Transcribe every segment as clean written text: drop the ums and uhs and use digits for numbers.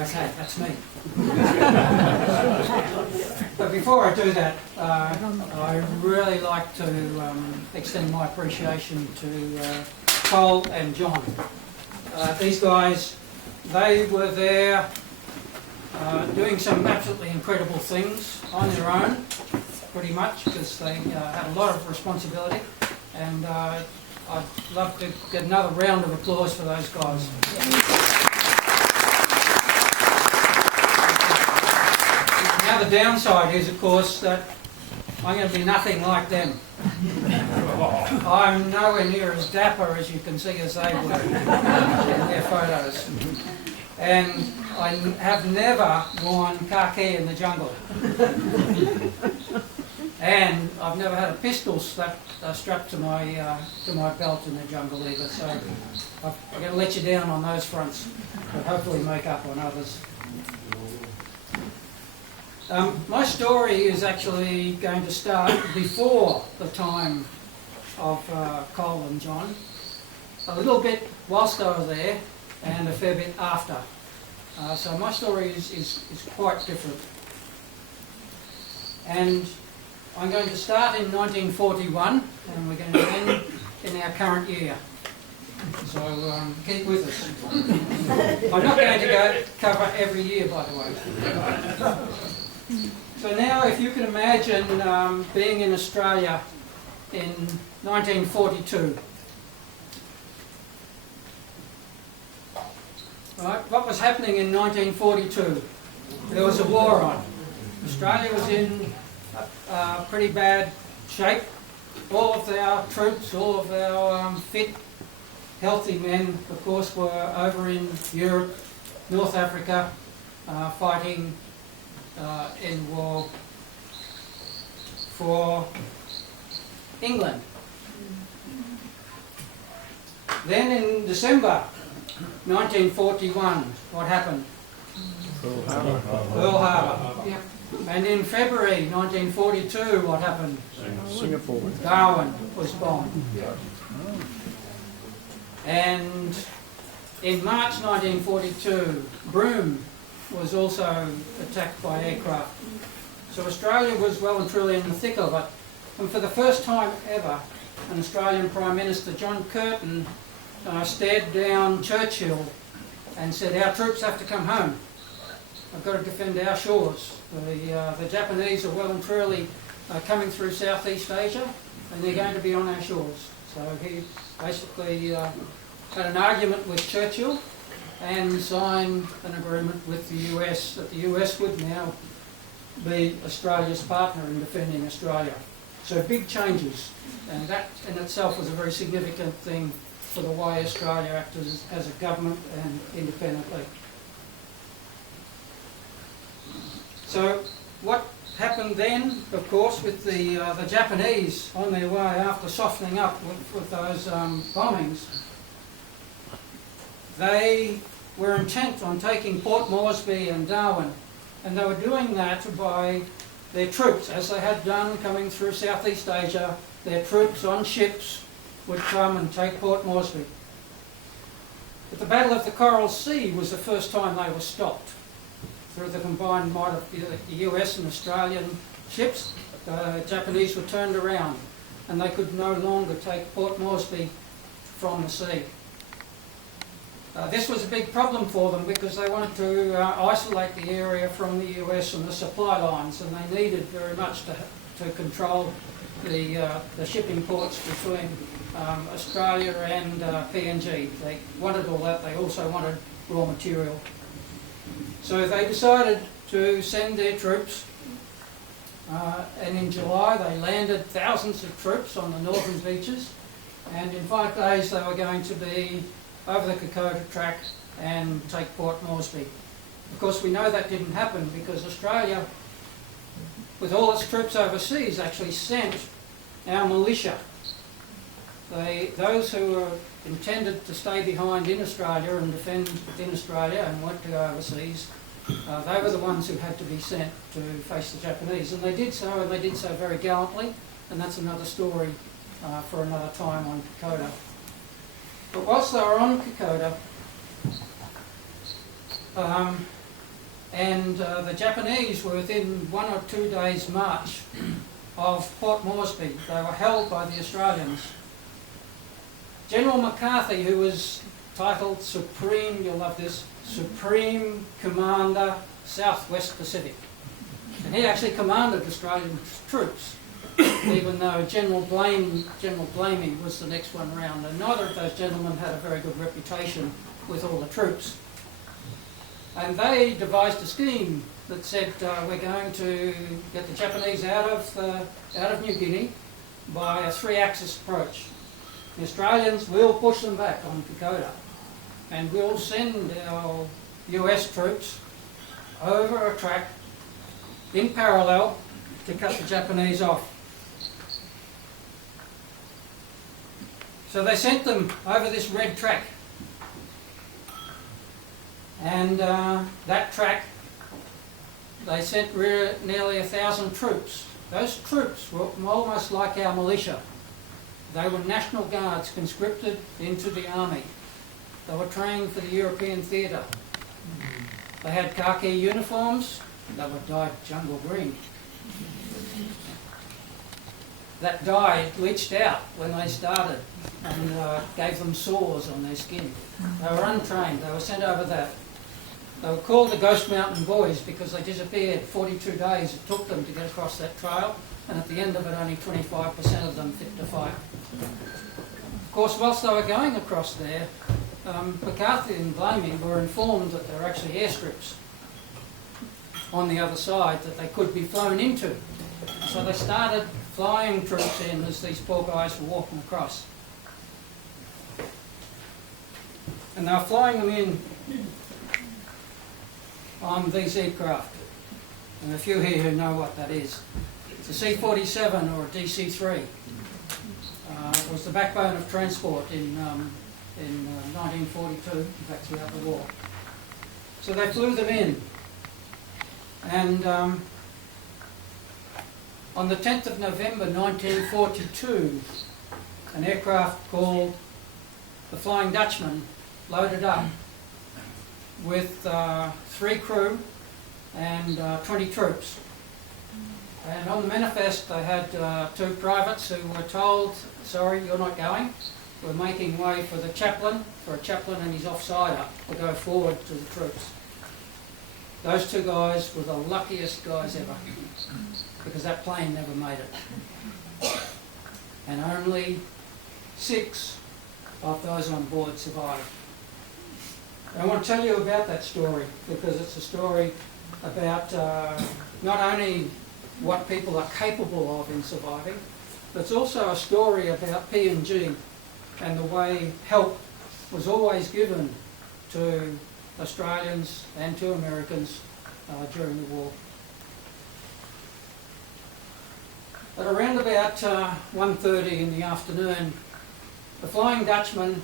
Okay, that's me. But before I do that, I'd really like to extend my appreciation to Cole and John. These guys, they were there doing some absolutely incredible things on their own, pretty much, because they had a lot of responsibility, and I'd love to get another round of applause for those guys. Now the downside is, of course, that I'm going to be nothing like them. I'm nowhere near as dapper, as you can see, as they were in their photos. And I have never worn khaki in the jungle. And I've never had a pistol strapped to my belt in the jungle either. So I'm going to let you down on those fronts, but hopefully make up on others. My story is actually going to start before the time of Cole and John, a little bit whilst I was there, and a fair bit after. So my story is quite different. And I'm going to start in 1941, and we're going to end in our current year. So keep with us. I'm not going to cover every year, by the way. So now, if you can imagine being in Australia in 1942. Right, what was happening in 1942? There was a war on. Australia was in pretty bad shape. All of our troops, all of our fit, healthy men, of course, were over in Europe, North Africa, fighting in war for England. Then in December 1941, what happened? Pearl Harbor. Yep. And in February 1942, what happened? Singapore. Darwin was bombed. And in March 1942, Broome was also attacked by aircraft. So Australia was well and truly in the thick of it. And for the first time ever, an Australian Prime Minister, John Curtin, stared down Churchill and said, "Our troops have to come home. I've got to defend our shores. The Japanese are well and truly coming through Southeast Asia, and they're going to be on our shores." So he basically had an argument with Churchill and signed an agreement with the US that the US would now be Australia's partner in defending Australia. So big changes, and that in itself was a very significant thing for the way Australia acted as a government and independently. So what happened then, of course, with the Japanese on their way after softening up with those bombings, they were intent on taking Port Moresby and Darwin, and they were doing that by their troops, as they had done coming through Southeast Asia. Their troops on ships would come and take Port Moresby. But the Battle of the Coral Sea was the first time they were stopped. Through the combined might of the US and Australian ships, the Japanese were turned around, and they could no longer take Port Moresby from the sea. This was a big problem for them because they wanted to isolate the area from the US and the supply lines, and they needed very much to control the shipping ports between Australia and PNG. They wanted all that. They also wanted raw material. So they decided to send their troops, and in July they landed thousands of troops on the northern beaches, and in 5 days they were going to be over the Kokoda track and take Port Moresby. Of course, we know that didn't happen because Australia, with all its troops overseas, actually sent our militia. Those who were intended to stay behind in Australia and defend in Australia and weren't to go overseas, they were the ones who had to be sent to face the Japanese. And they did so, and they did so very gallantly, and that's another story for another time on Kokoda. But whilst they were on Kokoda, and the Japanese were within 1 or 2 days' march of Port Moresby. They were held by the Australians. General McCarthy, who was titled Supreme, you'll love this, Supreme Commander Southwest Pacific. And he actually commanded Australian troops, even though General Blamey was the next one round. And neither of those gentlemen had a very good reputation with all the troops. And they devised a scheme that said, we're going to get the Japanese out of New Guinea by a three-axis approach. The Australians will push them back on Kokoda, and we'll send our US troops over a track in parallel to cut the Japanese off. So they sent them over this red track, and that track they sent nearly 1,000 troops. Those troops were almost like our militia. They were National Guards conscripted into the army. They were trained for the European theatre. They had khaki uniforms. They were dyed jungle green. That dye leached out when they started and gave them sores on their skin. They were untrained. They were sent over that. They were called the Ghost Mountain Boys because they disappeared. 42 days it took them to get across that trail, and at the end of it only 25% of them fit to fight. Of course, whilst they were going across there, McCarthy and Blamey were informed that there were actually airstrips on the other side that they could be flown into. So they started flying troops in as these poor guys were walking across. And they were flying them in on these aircraft. And a few here who know what that is. It's a C-47 or a DC-3. It was the backbone of transport in 1942, in fact throughout the war. So they flew them in. And on the 10th of November 1942, an aircraft called the Flying Dutchman loaded up with 3 crew and 20 troops. And on the manifest they had 2 privates who were told, sorry, you're not going. We're making way for the chaplain, for a chaplain and his offsider to go forward to the troops. Those 2 guys were the luckiest guys ever, because that plane never made it. And only 6 of those on board survived. And I want to tell you about that story, because it's a story about not only what people are capable of in surviving, but it's also a story about P&G and the way help was always given to Australians and to Americans during the war. At around about 1:30 in the afternoon, the Flying Dutchman,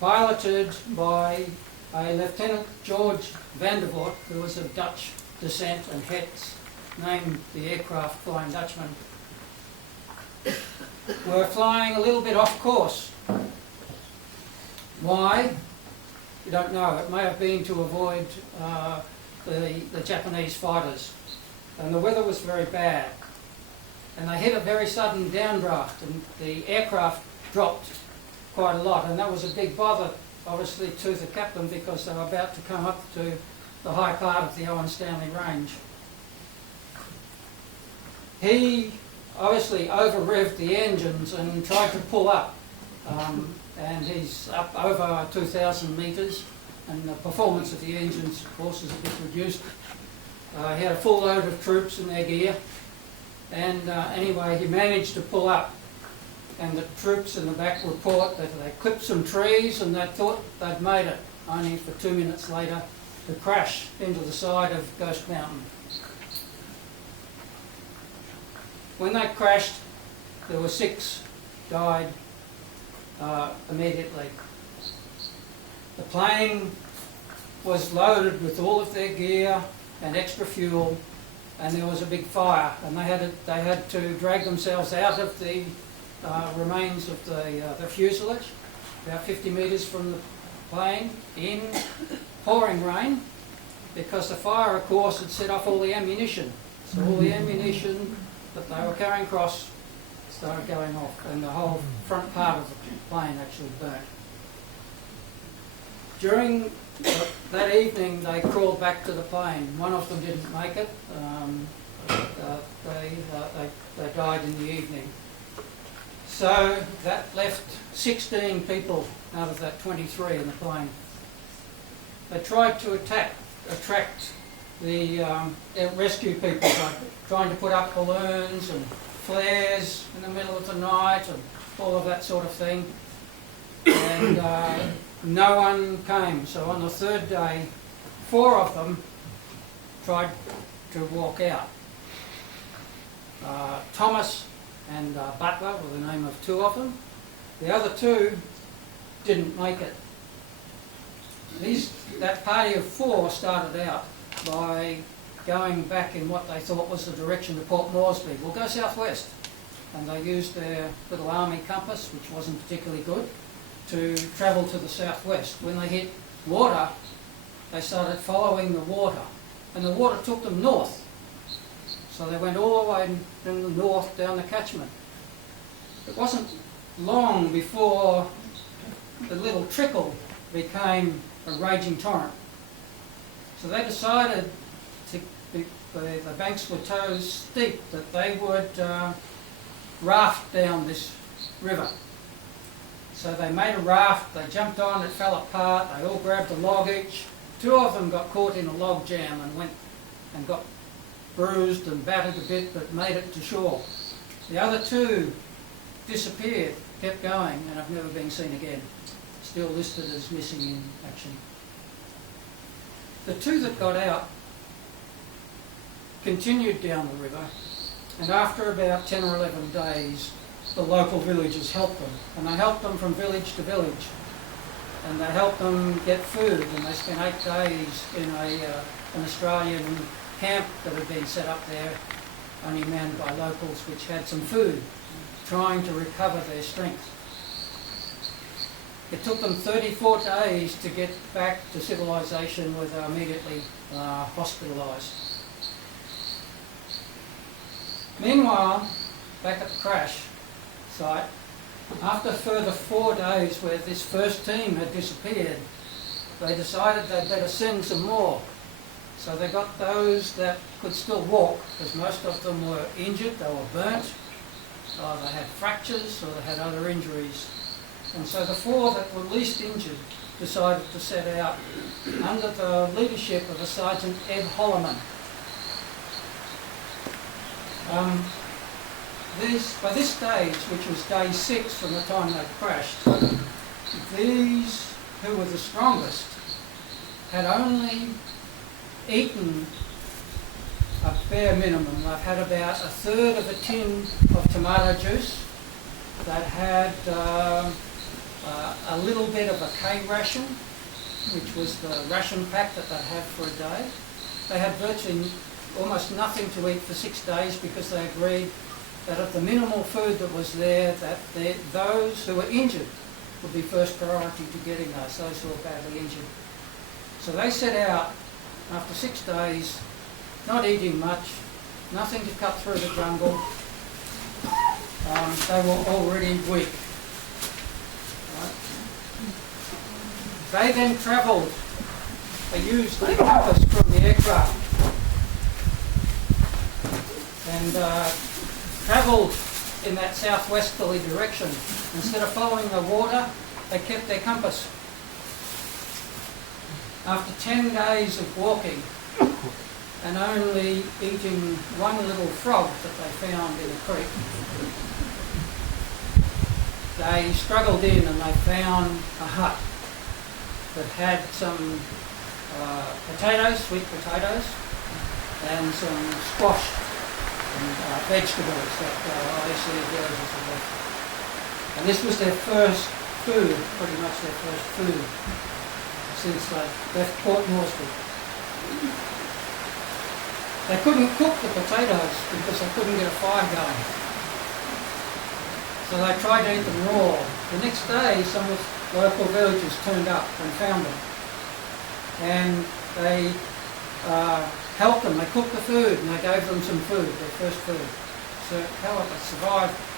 piloted by a Lieutenant George Vandervoort, who was of Dutch descent and hence named the aircraft Flying Dutchman, were flying a little bit off course. Why? We don't know. It may have been to avoid the Japanese fighters. And the weather was very bad. And they hit a very sudden downdraft, and the aircraft dropped quite a lot. And that was a big bother, obviously, to the captain, because they were about to come up to the high part of the Owen Stanley Range. He obviously over-revved the engines and tried to pull up. And he's up over 2,000 metres, and the performance of the engines, of course, is a bit reduced. He had a full load of troops in their gear, and anyway, he managed to pull up. And the troops in the back report that they clipped some trees and they thought they'd made it, only for 2 minutes later to crash into the side of Ghost Mountain. When they crashed, there were 6 died immediately. The plane was loaded with all of their gear and extra fuel, and there was a big fire, and they had to drag themselves out of the remains of the fuselage, about 50 metres from the plane, in pouring rain, because the fire, of course, had set off all the ammunition. So all the ammunition that they were carrying across started going off, and the whole front part of the plane actually burnt. During that evening, they crawled back to the plane. One of them didn't make it. They died in the evening. So that left 16 people out of that 23 in the plane. They tried to attract the rescue people by trying to put up balloons and flares in the middle of the night and all of that sort of thing. And no one came. So on the third day, 4 of them tried to walk out. Thomas and Butler were the name of 2 of them. The other 2 didn't make it. That party of 4 started out by going back in what they thought was the direction to Port Moresby. We'll go southwest. And they used their little army compass, which wasn't particularly good, to travel to the southwest. When they hit water, they started following the water. And the water took them north. So they went all the way in the north down the catchment. It wasn't long before the little trickle became a raging torrent. So they decided, the banks were so steep that they would raft down this river. So they made a raft, they jumped on, it fell apart, they all grabbed a log each. 2 of them got caught in a log jam and went and got bruised and battered a bit, but made it to shore. The other 2 disappeared, kept going, and have never been seen again. Still listed as missing in action. The 2 that got out continued down the river, and after about 10 or 11 days, the local villagers helped them, and they helped them from village to village, and they helped them get food, and they spent 8 days in an Australian camp that had been set up there, only manned by locals, which had some food, trying to recover their strength. It took them 34 days to get back to civilization, where they were immediately hospitalised. Meanwhile, back at the crash site, after a further 4 days where this first team had disappeared, they decided they'd better send some more. So they got those that could still walk, because most of them were injured, they were burnt, or they had fractures, or they had other injuries. And so the 4 that were least injured decided to set out under the leadership of a Sergeant Ed Holloman. By this stage, which was day 6 from the time they crashed, these who were the strongest had only eaten a bare minimum. They've had about a third of a tin of tomato juice. They'd had a little bit of a K ration, which was the ration pack that they'd have for a day. They had virtually almost nothing to eat for 6 days, because they agreed that of the minimal food that was there, that those who were injured would be first priority to getting those who were badly injured. So they set out after 6 days, not eating much, nothing to cut through the jungle. They were already weak. Right? They then travelled. They used the compass from the aircraft and travelled in that southwesterly direction. Instead of following the water, they kept their compass. After 10 days of walking and only eating one little frog that they found in a creek, they struggled in and they found a hut that had some potatoes, sweet potatoes, and some squash and vegetables that obviously the villagers had left. And this was their first food, pretty much their first food, since they left Port Moresby. They couldn't cook the potatoes because they couldn't get a fire going. So they tried to eat them raw. The next day, some of the local villagers turned up and found them. And they helped them. They cooked the food and they gave them some food, their first food. So Calicut survived